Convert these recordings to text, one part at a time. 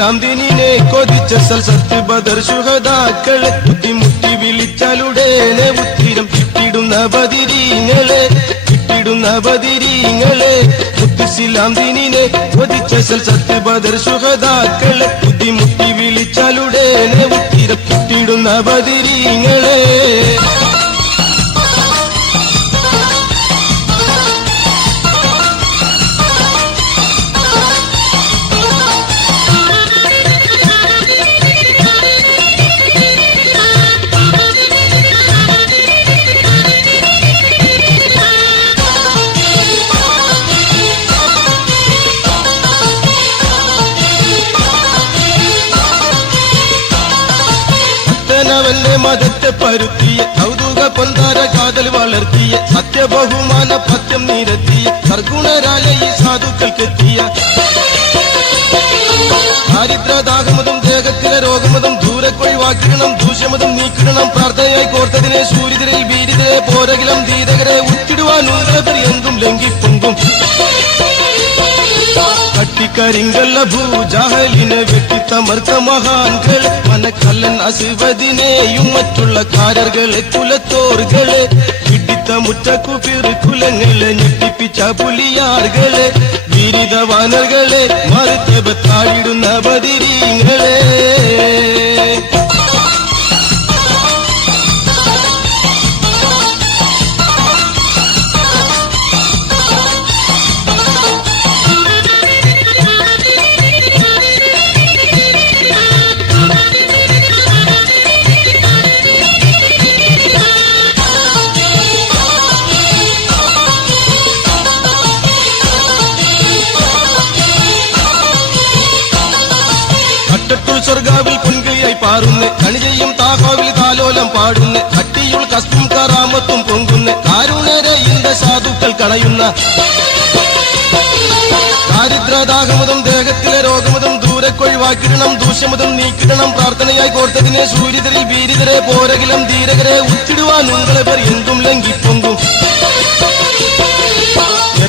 ഇസ്ലാം ദീനിനെ കൊതിച്ച സൽസത്ത് ബദർ ശുഹദാക്കളെ ബുദ്ധിമുട്ടി വിളിച്ചാലുടനെ ഉത്തിരം കിട്ടിടുന്ന ബദിരീങ്ങളെ ഇസ്ലാം ദീനിനെ കൊതിച്ച സൽസത്ത് ബദർ ശുഹദാക്കളെ ബുദ്ധിമുട്ടി വിളിച്ചാലുടനെ ഉത്തിരം കിട്ടിടുന്ന ബദിരീങ്ങളെ അവന്റെ മതത്തെ പരുത്തിയ കൗതുക പൊന്താര കാതൽ വളർത്തിയ സത്യബഹുമാന പത്യം നിരത്തിയ സർഗുണരായ ഈ സാധുക്കൾക്കെത്തിയ ദാരിദ്ര്യദാഹമതും ദേഹത്തിലെ രോഗമതും ദൂരക്കൊഴിവാക്കിടണം ദൂഷ്യമതും നീക്കിടണം പ്രാർത്ഥനയായി കോർത്തതിനെ സൂര്യതിരിൽ വീരിതിരെ പോരകിലും ധീരകരെ ഉറ്റിടുവാൻ എന്തും ലംഘിപ്പൊങ്കും കട്ടിക്കരിങ്കല്ല ഭൂജാഹലിനെ വെട്ടിത്തമർത്ത മഹാൻകൾ മനക്കല്ലൻ അസുവദിനെയും മറ്റുള്ള കാരർകളെ കുലത്തോറുകളെ പിടിത്ത മുറ്റക്കുപിറ് കുലങ്ങളെ ഞെട്ടിപ്പിച്ച പുലിയാറുകളെ വിരിതവാനർകളെ മറുത്തവ താഴിടുന്ന ബദിരീങ്ങളെ സ്വർഗാവിൽ പൊൻകിളിയായി പാറുന്ന കണിജയും താഹോവിൽ താലോലം പാടുന്ന കട്ടിയുൾ കസ്തും കറാമത്തും പൊങ്കുന്ന കാരുണരെ ഇന്ത സാധുക്കൾ കളയുന്ന ദാരിദ്ര്യദാഹമതും ദേഹത്തിലെ രോഗമതും ദൂരക്കൊഴിവാക്കിടണം ദൂഷ്യമതും നീക്കിടണം പ്രാർത്ഥനയായി കോർത്തതിനെ സൂര്യതിരിൽ വീരിതരെ പോരകിലും ധീരകരെ ഉച്ചിടുവാൻ എന്തും ലംഘിപ്പൊങ്കും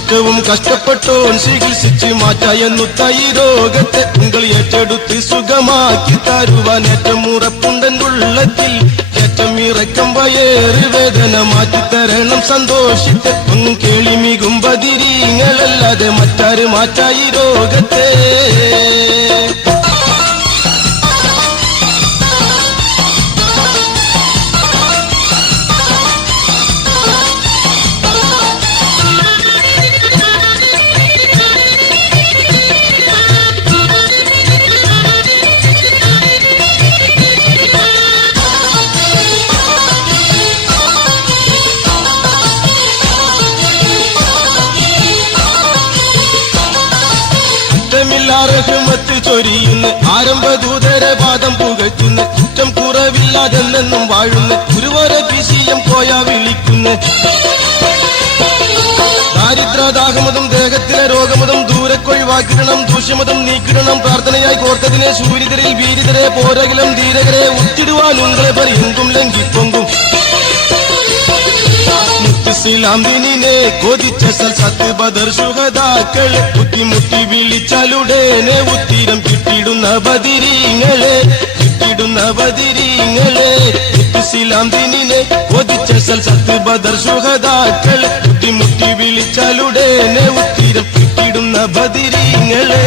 ഏറ്റവും കഷ്ടപ്പെട്ടോൻ ചികിത്സിച്ച് മാറ്റായെന്നുത്തായി രോഗത്തെ നിങ്ങൾ ഏറ്റെടുത്ത് സുഖമാക്കി തരുവാൻ ഏറ്റവും ഉറപ്പുണ്ടെന്റെ ഉള്ളത്തിൽ ഏറ്റവും ഇറക്കം വയേറി വേദന മാറ്റിത്തരണം സന്തോഷിച്ച് ഒന്നും കേളിമികും ബദിരീങ്ങളല്ലാതെ മറ്റാര് മാറ്റായി രോഗത്തെ റഹ്മത്ത് ചൊരിയുന്ന ആരംഭദൂതരെ പാദം പുകയ്ക്കുന്ന കുറ്റം കുറവില്ലാതെന്നും വാഴുന്ന ഗുരുവര പിശിയം പോയാ വിളിക്കുന്ന ദാരിദ്ര്യദാഹമതും ദേഹത്തിലെ രോഗമതും ദൂരക്കൊഴിവാക്കിടണം ദൂഷ്യമതും നീക്കിടണം പ്രാർത്ഥനയായി കോർത്തതിനെ സൂര്യതിരിൽ വീരിതരെ പോരകിലും ധീരകരെ ഉറ്റിടുവാൻ എന്തും ലംഘിപ്പൊങ്കും ഇസ്ലാം ദീനിനെ കൊതിച്ച സൽസത്ത് ബദർ ശുഹദാക്കളെ ബുദ്ധിമുട്ടി വിളിച്ചാലുടനെ ഉത്തിരം കിട്ടിടുന്ന ബദിരീങ്ങളെ ഇസ്ലാം ദീനിനെ കൊതിച്ച സൽസത്ത് ബദർ ശുഹദാക്കളെ ബുദ്ധിമുട്ടി വിളിച്ചാലുടനെ ഉത്തിരം കിട്ടിടുന്ന ബദിരീങ്ങളെ